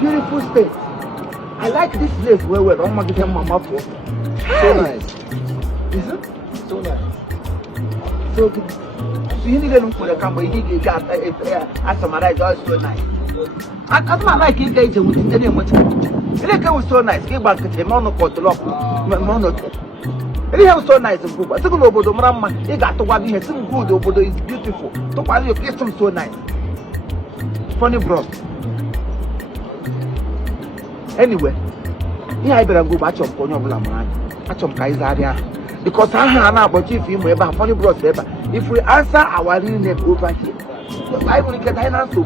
Beautiful state. I like this place well. I'm gonna get mama for. So nice. Is it? So nice. So you need to look for the camera. You got a summarize also nice. I like it days with any much. It was so nice. Give back the mono. It was so nice and good. I took over the mama. They got to what he has some good over it's beautiful. To why you get some so nice. Funny bros. Anyway, yeah, I better go back to Ponyola. Because I have about if you ever funny bros ever. If we answer our real name over here, I will get an answer.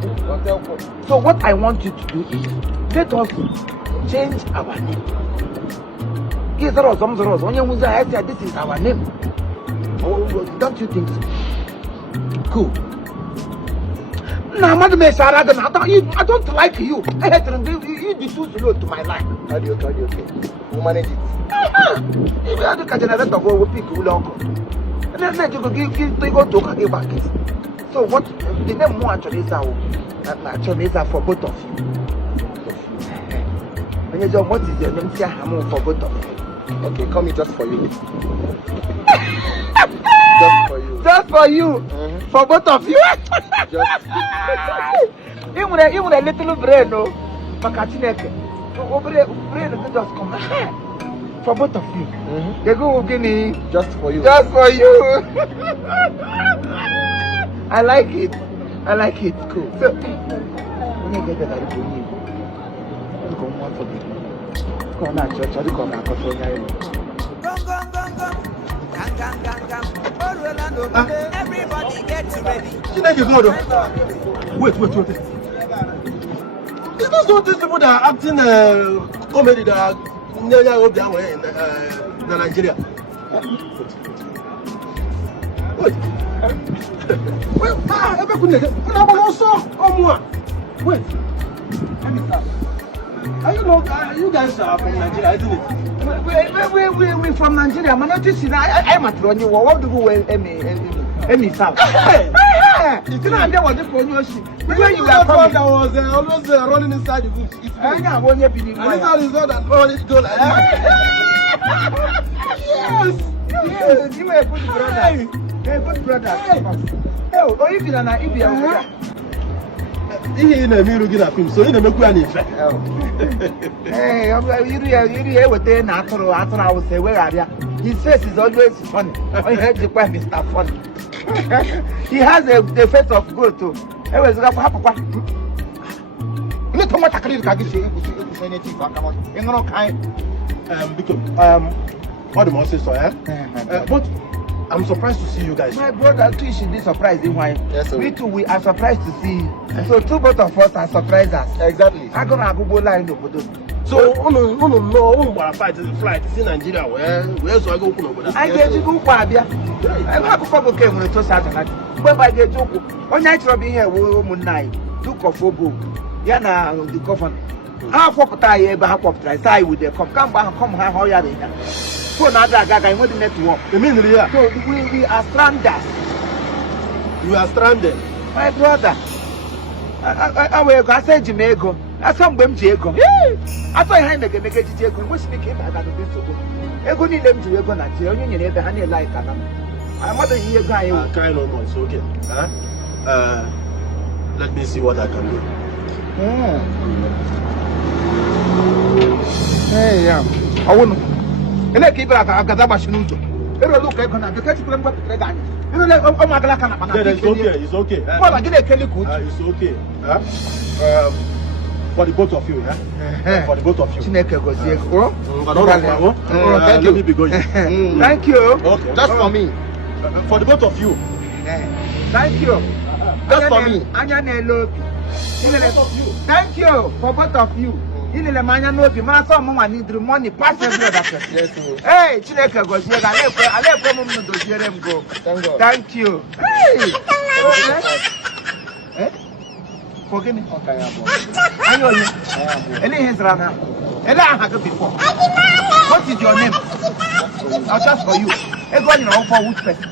So what I want you to do is let us change our name. Yes, there are some zeros. When you say this is our name, don't you think so? Cool. No, Madam I don't like you. I hate you be too slow to my life. How do you okay? We'll manage it. If you had to catch another dog, we'll pick you long. And then you go give go to back. So what the name more actually is for both of you. And you what is your name for both of you? Okay, call me just for you. Just for you. For both of you. Even a little brain, no. Brain just come. For both of you. They go Guinea. Just for you. Just for you. I like it. Cool. So when you get that you go more for me. Come on, church, I come back for everybody get ready. Wait. Is this not these people that are acting comedy that are near their way in Nigeria? Wait. Wait. You guys are from Nigeria, isn't it? We from Nigeria. I'm not just I'm at Ronnie. What do we Emi South? You know, there was the promotion. Where you are from? That was always running inside the bush. I know when you believe. And this is not that all it go like that. Yes. You are a good brother. A good brother. Oh, if you're not, if you're in a mirror, get up him, so you don't make any effect. Hey, you were there natural. After I would say, where are you? His face is always funny. I heard the point, Mr. Funny. He has the face of good too. I was going to happen. You know, I can't say anything. You know, because what the monster saw, but I'm surprised to see you guys. My brother too should be surprised. Why? Yes, sir. We too, we are surprised to see you. So two both of us are surprised us. Exactly. I'm gonna go line up with those. So, no, fight is flight in Nigeria. Where so I go open over I get you go Kwabia. I'm happy for came with a Saturday. But I get you. On night Robin here, woman night. Took off for book. Yana, the coffin. Half of the time, half of the time with the come back, come how you are. So now that guy went to network. You mean yeah? So we are stranded. You are stranded. My brother. I will go say Jamaica. I saw them Jacob. I saw him make a Jacob. What's the came back to this? Ego need them to go na tell you never honey like I'm not here guy. Kind of it's okay. Let me see what I can do. Hey, yeah. I won't. And I keep it at Agadabash. Ever look at the catch them what the guy. You know, oh my God, it's okay. Well, I get a Kelly good. It's okay. For the both of you, for the both of you. Chineke goes here. Let me be going. Thank you. Okay, that's for me. For the both of you. Thank you. That's for me. Thank you for both of you. In the mania no be man some need the money pass every other person. Hey, Chineke goes here. I let them to hear them go. Thank you. Hey. Forgive me. Okay, I know you. Any hands around now. And I have before. What is your name? I'll just for you. Everyone in for which person?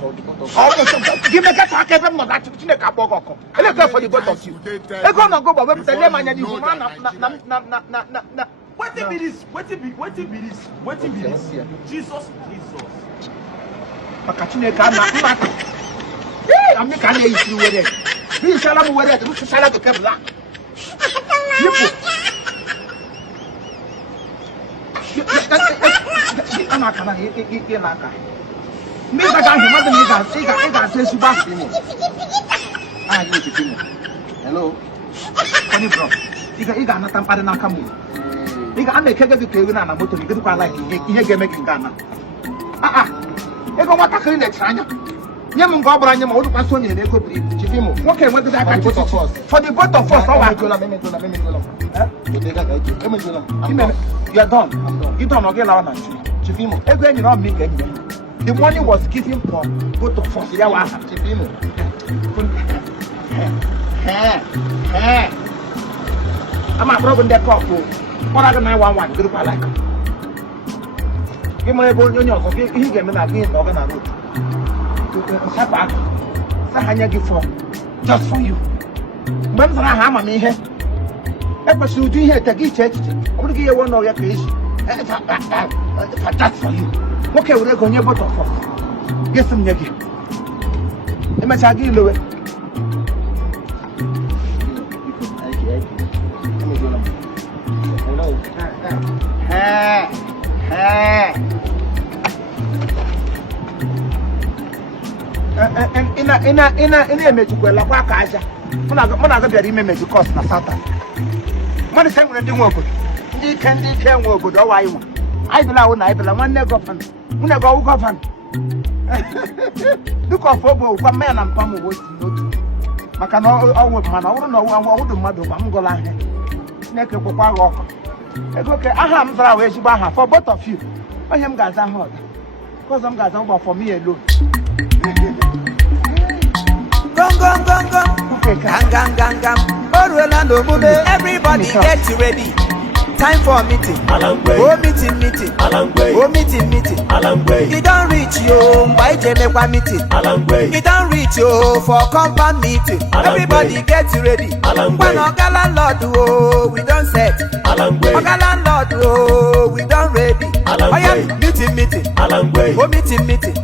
Give me that I can not actually make a bog. I look for the both of you. I go and go by the lemon and you What be this? Jesus. Makachine kana. Hey, I'm not going to with it. Be shalom with it. Look shalom to Kevla. I'm not going to get like that. Me that guy, mother, he says, hello. Funny bro. He got nothing but an akamu. He got a keg of the Kevin and a motor. He got like he get making Ghana. They go what I clean that China. Yam go brand your old person in the good Chifimo. Okay, what did I got for the both of us? You are done. You don't get out of Chifimo. Every you don't make anything. The money was given for both of us. Chifimo. I'm a problem that couple. What are the 911 group I like? Give me a bone union, he gave me that game over the road. Just for you. When I hammer me here, ever should you here to get church? I will give you one of your fish. That's for you. Okay, we're going to bottle for get some nugget. Imagine Louis. In image where La Pacaja, when I got the image cost na Satan. What is happening to work? You can work with all I want. I don't know, I don't want to govern. When I go govern. Look off for one man and Palm was not. Macano, I would man, I don't know what the mother of Angola. Neck of Papa Walk. Okay, I have Zara for both of you. I am guys are hot. Because I'm guys over for me alone. Everybody get ready. Time for meeting. Go meeting. Go meeting. You don't reach you by Jamaica meeting. You don't reach you for compound meeting. Everybody get ready. When Oga landlord we don't set. Oga landlord we don't ready. I am meeting. Go meeting.